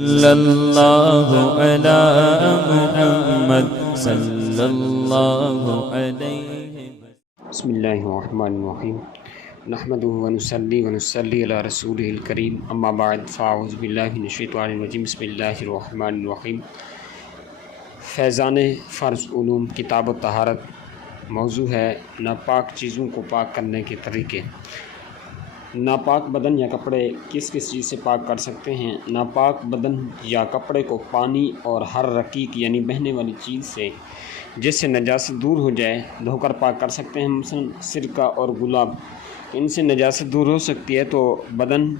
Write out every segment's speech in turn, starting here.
सल्लल्लाहु अला मुहम्मद सल्लल्लाहु अलैहि बिस्मिल्लाहिर्रहमानिर्रहीम नहमदुहु व नुसल्ली अला रसूलिहिल करीम अम्मा बाद फ़ाऊज़ु बिल्लाहि मिनश शैतानिर रजीम बिस्मिल्लाहिर्रहमानिर्रहीम। फैज़ान फ़र्ज़ उलूम किताब तहारत मौजू है नापाक चीज़ों को पाक करने के तरीके। नापाक बदन या कपड़े किस किस चीज़ से पाक कर सकते हैं। नापाक बदन या कपड़े को पानी और हर रकीक यानी बहने वाली चीज़ से जिससे नजासत दूर हो जाए धोकर पाक कर सकते हैं। मसलन सिरका और गुलाब, इनसे नजासत दूर हो सकती है तो बदन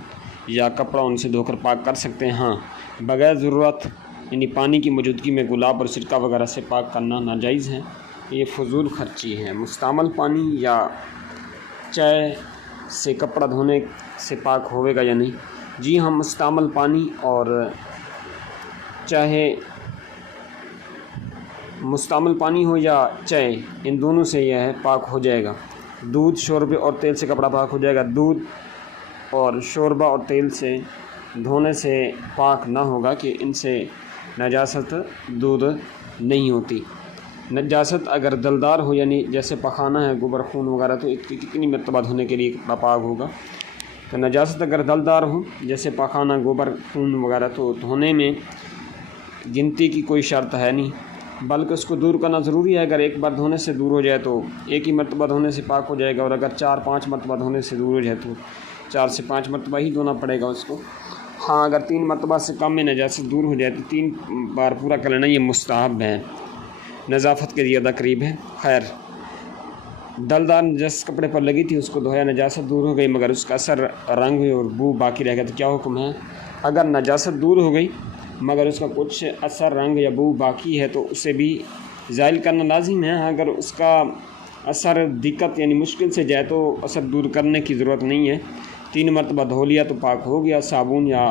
या कपड़ा उनसे धोकर पाक कर सकते हैं। हाँ, बग़ैर ज़रूरत यानी पानी की मौजूदगी में गुलाब और सिरका वगैरह से पाक करना नाजायज़ है, ये फजूल खर्ची है। मुस्तअमल पानी या चाय से कपड़ा धोने से पाक होवेगा या नहीं? जी हाँ, मुस्तअमल पानी और चाहे मुस्तअमल पानी हो या चाय, इन दोनों से यह है पाक हो जाएगा। दूध, शोरबे और तेल से कपड़ा पाक हो जाएगा। दूध और शोरबा और तेल से धोने से पाक ना होगा कि इनसे नजासत दूर नहीं होती। नजासत अगर दलदार हो यानी जैसे पखाना है, गोबर खून वगैरह, तो कितनी मरतबा धोने के लिए कपड़ा पाक होगा। तो नजासत अगर दलदार हो जैसे पखाना, गोबर खून वगैरह, तो धोने में गिनती की कोई शर्त है नहीं, बल्कि उसको दूर करना ज़रूरी है। अगर एक बार धोने से दूर हो जाए तो एक ही मरतबा धोने से पाक हो जाएगा, और अगर 4-5 मरतबा धोने से दूर हो जाए तो 4 से 5 मरतबा ही धोना पड़ेगा उसको। हाँ, अगर 3 मरतबा से कम में नजासत दूर हो जाए तो 3 बार पूरा कर लेना, ये मुस्तहब है, नज़ाफ़त के ज़्यादा करीब है। खैर, दलदार नजस कपड़े पर लगी थी, उसको धोया, नजासत दूर हो गई, मगर उसका असर, रंग और बू बाकी रह गया, तो क्या हुक्म है? अगर नजासत दूर हो गई मगर उसका कुछ असर, रंग या बू बाकी है तो उसे भी ज़ाइल करना लाजिम है। अगर उसका असर दिक्कत यानी मुश्किल से जाए तो असर दूर करने की ज़रूरत नहीं है। 3 मरतबा धो लिया तो पाक हो गया। साबुन या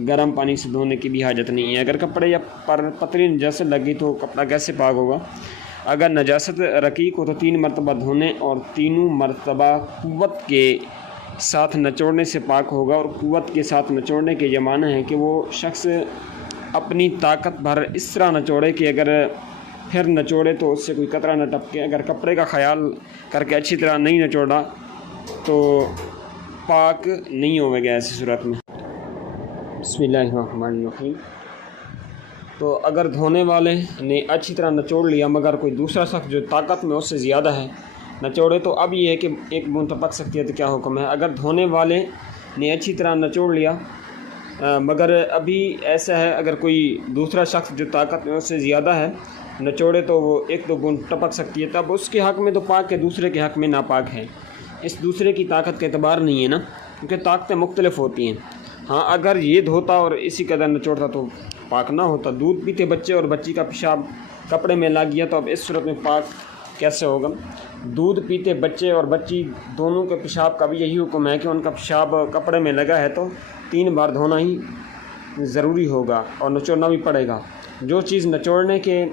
गर्म पानी से धोने की भी हाजत नहीं है। अगर कपड़े या पर पतली नजासत लगी तो कपड़ा कैसे पाक होगा? अगर नजासत रकीक हो तो 3 मरतबा धोने और तीनों मरतबा क़ुव्वत के साथ नचोड़ने से पाक होगा। और क़ुव्वत के साथ नचोड़ने के ये माना है कि वो शख्स अपनी ताकत भर इस तरह नचोड़े कि अगर फिर नचोड़े तो उससे कोई कतरा न टपके। अगर कपड़े का ख्याल करके अच्छी तरह नहीं नचोड़ा तो पाक नहीं होगा ऐसी सूरत में। बिस्मिल्लाहिर्रहमानिर्रहीम। तो अगर धोने वाले ने अच्छी तरह नचोड़ लिया मगर कोई दूसरा शख्स जो ताकत में उससे ज़्यादा है नचोड़े, तो अब ये है कि एक बूंद टपक सकती है, तो क्या हुक्म है? अगर धोने वाले ने अच्छी तरह नचोड़ लिया मगर अभी ऐसा है, अगर कोई दूसरा शख्स जो ताकत में उससे ज़्यादा है नचोड़े तो वो 1-2 बूंद टपक सकती है, तब उसके हक़ में तो पाक है, दूसरे के हक़ में नापाक है। इस दूसरे की ताकत का एतबार नहीं है ना, क्योंकि ताकतें मुख्तलिफ़ होती हैं। हाँ, अगर ये धोता और इसी कदर नचोड़ता तो पाक ना होता। दूध पीते बच्चे और बच्ची का पेशाब कपड़े में लग गया तो अब इस सूरत में पाक कैसे होगा? दूध पीते बच्चे और बच्ची दोनों के पेशाब का भी यही हुक्म है कि उनका पेशाब कपड़े में लगा है तो 3 बार धोना ही ज़रूरी होगा और नचोड़ना भी पड़ेगा। जो चीज़ नचोड़ने के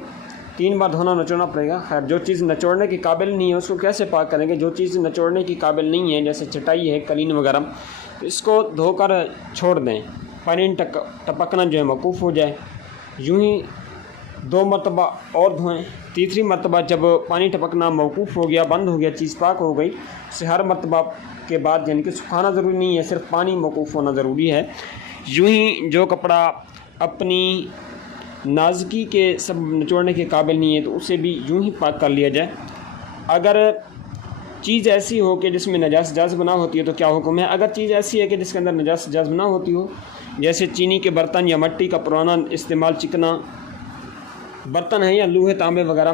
3 बार धोना नचोड़ना पड़ेगा। खैर, जो चीज़ नचोड़ने के काबिल नहीं है उसको कैसे पाक करेंगे? जो चीज़ नचोड़ने की काबिल नहीं है जैसे चटाई है, कलीन वगैरह, तो इसको धोकर छोड़ दें, पानी टपकना जो है मौकूफ़ हो जाए। यूँ ही 2 मरतबा और धोएं। तीसरी मरतबा जब पानी टपकना मौकूफ़ हो गया, बंद हो गया, चीज़ पाक हो गई, उससे हर मरतबा के बाद यानी कि सुखाना ज़रूरी नहीं है, सिर्फ पानी मौकूफ़ होना ज़रूरी है। यूँ ही जो कपड़ा अपनी नाज़ुकी के सब निचोड़ने के काबिल नहीं है तो उसे भी यूँ ही पाक कर लिया जाए। अगर चीज़ ऐसी हो कि जिसमें नजासत जज़्ब ना होती है तो क्या हुक्म है? अगर चीज़ ऐसी है कि जिसके अंदर नजासत जज़्ब ना होती हो, जैसे चीनी के बर्तन या मिट्टी का पुराना इस्तेमाल, चिकना बर्तन है या लोहे तांबे वगैरह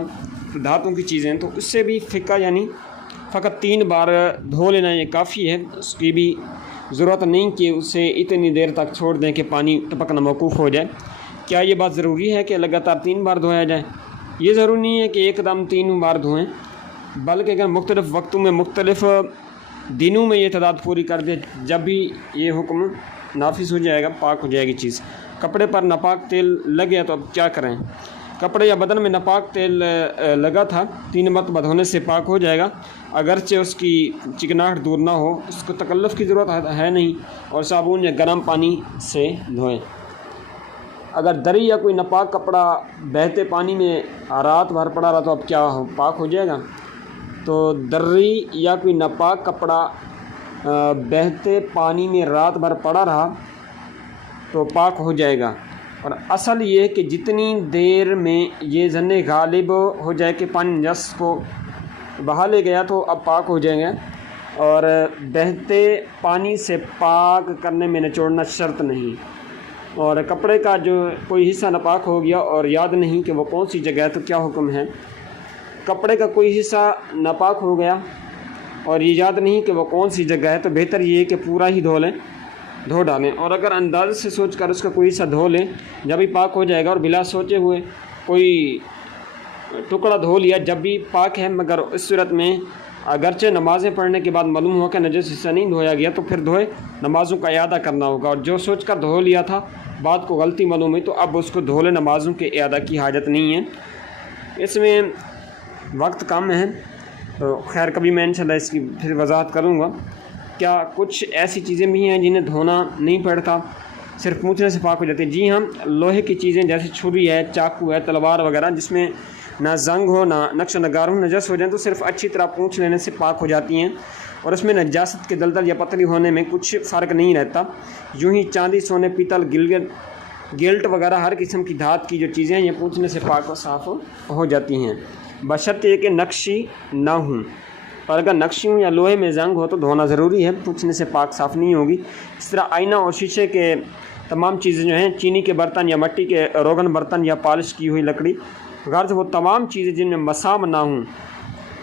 धातुओं की चीज़ें, तो उससे भी फ़िका यानी फ़कत 3 बार धो लेना ये काफ़ी है। उसकी भी ज़रूरत नहीं कि उसे इतनी देर तक छोड़ दें कि पानी टपकना मौकूफ़ हो जाए। क्या ये बात ज़रूरी है कि लगातार 3 बार धोया जाए? ये ज़रूरी नहीं है कि एकदम 3 बार धोएं, बल्कि अगर मुख्तलिफ़ वक्तों में मुख्तलिफ़ दिनों में ये तादाद पूरी कर दे, जब भी ये हुक्म नाफिज हो जाएगा पाक हो जाएगी चीज़। कपड़े पर नापाक तेल लग गया तो अब क्या करें? कपड़े या बदन में नापाक तेल लगा था, 3 मरतबा धोने से पाक हो जाएगा, अगरचे उसकी चिकनाहट दूर ना हो, उसको तकल्लुफ़ की ज़रूरत है नहीं, और साबुन या गर्म पानी से धोएं। अगर दरी या कोई नापाक कपड़ा बहते पानी में रात भर पड़ा रहा तो अब क्या पाक हो जाएगा? तो दर्री या कोई नापाक कपड़ा बहते पानी में रात भर पड़ा रहा तो पाक हो जाएगा। और असल ये है कि जितनी देर में ये ज़न्ने गालिब हो जाए कि पानी नजस को बहा ले गया तो अब पाक हो जाएंगे। और बहते पानी से पाक करने में निचोड़ना शर्त नहीं। और कपड़े का जो कोई हिस्सा नापाक हो गया और याद नहीं कि वो कौन सी जगह है तो क्या हुक्म है? कपड़े का कोई हिस्सा नापाक हो गया और ये याद नहीं कि वो कौन सी जगह है तो बेहतर ये है कि पूरा ही धो डालें। और अगर अंदाज़ से सोच कर उसका कोई हिस्सा धो लें जब भी पाक हो जाएगा, और बिला सोचे हुए कोई टुकड़ा धो लिया जब भी पाक है, मगर इस सूरत में अगरचे नमाज़ें पढ़ने के बाद मालूम हुआ कि नजस हिस्सा नहीं धोया गया तो फिर धोए नमाज़ों का इयादा करना होगा। और जो सोच कर धो लिया था बात को गलती मालूम हुई तो अब उसको धो ले, नमाज़ों के इयादा की हाजत नहीं है। इसमें वक्त कम है तो खैर कभी मैं इंशाल्लाह इसकी फिर वजाहत करूँगा। क्या कुछ ऐसी चीज़ें भी हैं जिन्हें धोना नहीं पड़ता, सिर्फ पूछने से पाक हो जाती है? जी हाँ, लोहे की चीज़ें जैसे छुरी है, चाकू है, तलवार वगैरह जिसमें ना जंग हो ना नक्श नगार हो, नजस हो जाए तो सिर्फ अच्छी तरह पूँछ लेने से पाक हो जाती हैं। और उसमें नजासत के दलदल या पतली होने में कुछ फ़र्क नहीं रहता। यूँ ही चांदी, सोने, पीतल, गिल्ट वगैरह हर किस्म की धात की जो चीज़ें हैं ये पूँछने से पाक और साफ़ हो जाती हैं, बशर्ते कि नक्शी ना हूँ। पर अगर नक्शी हो या लोहे में जंग हो तो धोना ज़रूरी है, पूछने से पाक साफ़ नहीं होगी। इस तरह आईना और शीशे के तमाम चीज़ें जो हैं, चीनी के बर्तन या मिट्टी के रोगन बर्तन या पॉलिश की हुई लकड़ी, गर्ज वो तमाम चीज़ें जिनमें मसाम ना हों,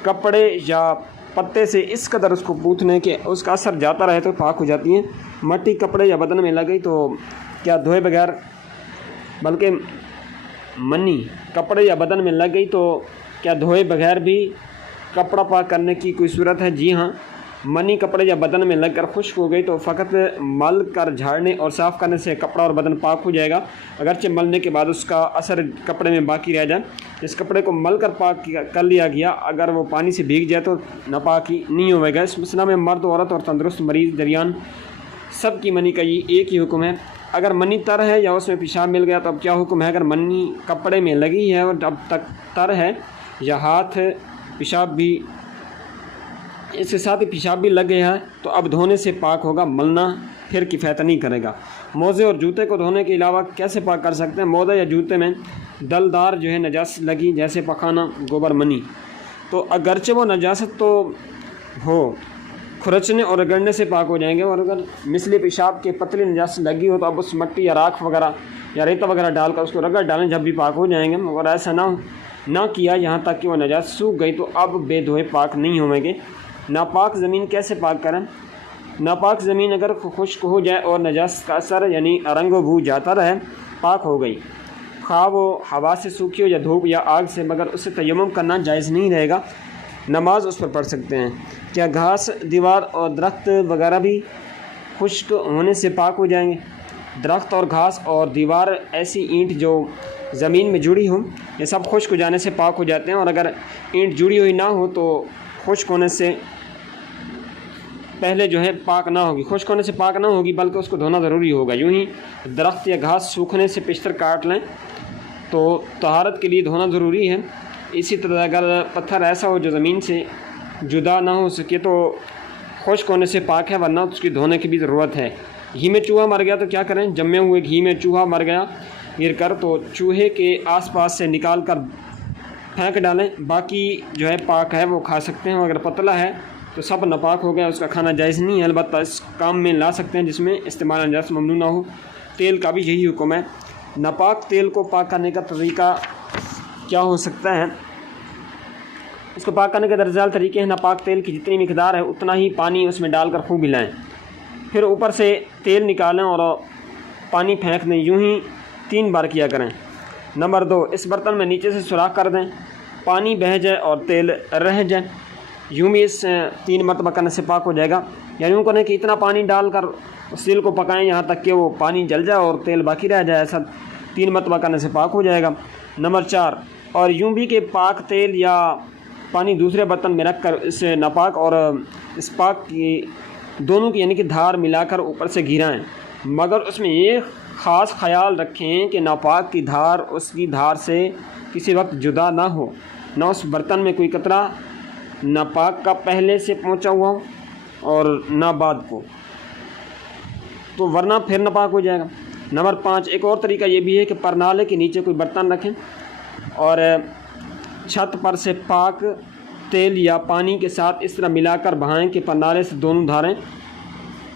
कपड़े या पत्ते से इस कदर उसको पूछने के उसका असर जाता रहे तो पाक हो जाती हैं। मिट्टी कपड़े या बदन में लग गई तो क्या धोए बगैर, बल्कि मनी कपड़े या बदन में लग गई तो क्या धोए बगैर भी कपड़ा पाक करने की कोई सूरत है? जी हाँ, मनी कपड़े या बदन में लगकर खुश्क हो गई तो फ़कत मल कर झाड़ने और साफ़ करने से कपड़ा और बदन पाक हो जाएगा, अगरचे मलने के बाद उसका असर कपड़े में बाकी रह जाए। इस कपड़े को मल कर पाक कर लिया गया, अगर वो पानी से भीग जाए तो नापाकी नहीं होगा। इस मसला में मर्द, औरत और तंदुरुस्त मरीज़ दरियान सब की मनी का ये एक ही हुक्म है। अगर मनी तर है या उसमें पेशाब मिल गया तो अब क्या हुक्म है? अगर मनी कपड़े में लगी है और अब तक तर है या हाथ पेशाब भी इसके साथ ही पेशाब भी लग गया है तो अब धोने से पाक होगा, मलना फिर किफ़ायत नहीं करेगा। मोज़े और जूते को धोने के अलावा कैसे पाक कर सकते हैं? मोज़े या जूते में दलदार जो है नजास्त लगी, जैसे पखाना, गोबर, मनी, तो अगरचे वो नजास्त तो हो, खुरचने और रगड़ने से पाक हो जाएंगे। और अगर मिसली पेशाब के पतली नजास्त लगी हो तो अब उस मिट्टी या राख वगैरह या रेता वगैरह डालकर उसको रगड़ डालें, जब भी पाक हो जाएंगे। और ऐसा ना किया यहाँ तक कि वह नजास्त सूख गई तो अब बेधोए पाक नहीं होंगे। नापाक ज़मीन कैसे पाक करें? नापाक ज़मीन अगर खुश्क हो जाए और नजास्त का असर यानी रंग व बू जाता रहे, पाक हो गई, खा वो हवा से सूखी हो या धूप या आग से, मगर उससे तयम्मुम करना जायज़ नहीं रहेगा, नमाज उस पर पढ़ सकते हैं। क्या घास, दीवार और दरख्त वगैरह भी खुश्क होने से पाक हो जाएंगे? दरख्त और घास और दीवार, ऐसी ईंट जो ज़मीन में जुड़ी हो, ये सब खुश्क हो जाने से पाक हो जाते हैं। और अगर ईंट जुड़ी हुई ना हो तो खुश्क होने से पहले जो है पाक ना होगी, खुश्क होने से पाक ना होगी, बल्कि उसको धोना ज़रूरी होगा। यूँ ही दरख्त या घास सूखने से पिछतर काट लें तो तहारत के लिए धोना ज़रूरी है। इसी तरह अगर पत्थर ऐसा हो जो ज़मीन से जुदा ना हो सके तो खुश्क होने से पाक है, वरना उसकी धोने की भी ज़रूरत है। घी में चूहा मर गया तो क्या करें? जमे हुए घी में चूहा मर गया गिर कर तो चूहे के आसपास से निकाल कर फेंक डालें, बाकी जो है पाक है वो खा सकते हैं। अगर पतला है तो सब नापाक हो गया, उसका खाना जायज़ नहीं है, अलबत्ता इस काम में ला सकते हैं जिसमें इस्तेमाल नजास ममनू ना हो। तेल का भी यही हुक्म है। नापाक तेल को पाक करने का तरीका क्या हो सकता है? इसको पाक करने के दरअसल तरीके हैं। नापाक तेल की जितनी मिकदार है उतना ही पानी उसमें डालकर खूब हिलाएँ, फिर ऊपर से तेल निकालें और पानी फेंक दें। यूँ ही 3 बार किया करें। नंबर 2, इस बर्तन में नीचे से सुराख कर दें, पानी बह जाए और तेल रह जाए। यूँ भी इस 3 मरतबा करने से पाक हो जाएगा। या यूँ करें कि इतना पानी डालकर उस तेल को पकाएं यहाँ तक कि वो पानी जल जाए और तेल बाकी रह जाए, ऐसा 3 मरतबा करने से पाक हो जाएगा। नंबर 4, और यूँ भी कि पाक तेल या पानी दूसरे बर्तन में रख कर इस नापाक और इस पाक की दोनों की यानी कि धार मिलाकर ऊपर से गिराएँ, मगर उसमें ये ख़ास ख्याल रखें कि नापाक की धार उसकी धार से किसी वक्त जुदा ना हो, ना उस बर्तन में कोई कतरा नापाक का पहले से पहुंचा हुआ हो और ना बाद को, तो वरना फिर नापाक हो जाएगा। नंबर 5, एक और तरीका ये भी है कि परनाले के नीचे कोई बर्तन रखें और छत पर से पाक तेल या पानी के साथ इस तरह मिलाकर बहाएं कि परनाले से दोनों धारें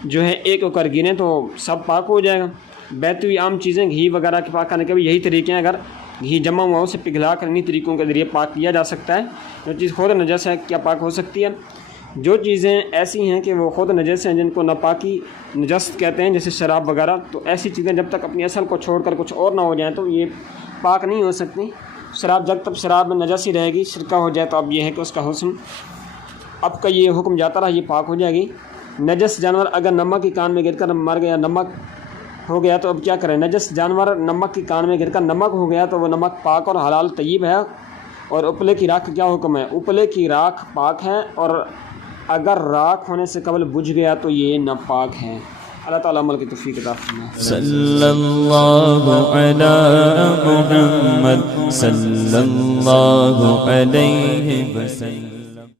जो है एक होकर गिरें, तो सब पाक हो जाएगा। बहती हुई आम चीज़ें, घी वगैरह के पाक करने के भी यही तरीके हैं। अगर घी जमा हुआ उसे पिघला कर इन्हीं तरीक़ों के ज़रिए पाक किया जा सकता है। जो चीज़ खुद नजस है क्या पाक हो सकती है? जो चीज़ें ऐसी हैं कि वो खुद नजस हैं, जिनको नापाकी नजस कहते हैं, जैसे शराब वगैरह, तो ऐसी चीज़ें जब तक अपनी असल को छोड़कर कुछ और ना हो जाए तो ये पाक नहीं हो सकती। शराब जब तक शराब में नजस ही रहेगी, सिरका हो जाए तो अब ये है कि उसका हुस्न, अब का ये हुक्म जाता रहा, ये पाक हो जाएगी। नजस जानवर अगर नमक की कान में गिरकर मर गया, नमक हो गया, तो अब क्या करें? नजस जानवर नमक की कान में गिरकर नमक हो गया तो वो नमक पाक और हलाल तय्यब है। और उपले की राख का क्या हुक्म है? उपले की राख पाक है, और अगर राख होने से कबल बुझ गया तो ये नापाक है। अल्लाह ताला अमल की तौफीक अता फरमाए। सल्लल्लाहु अला मुहम्मद सल्लल्लाहु अलैहि वसल्लम।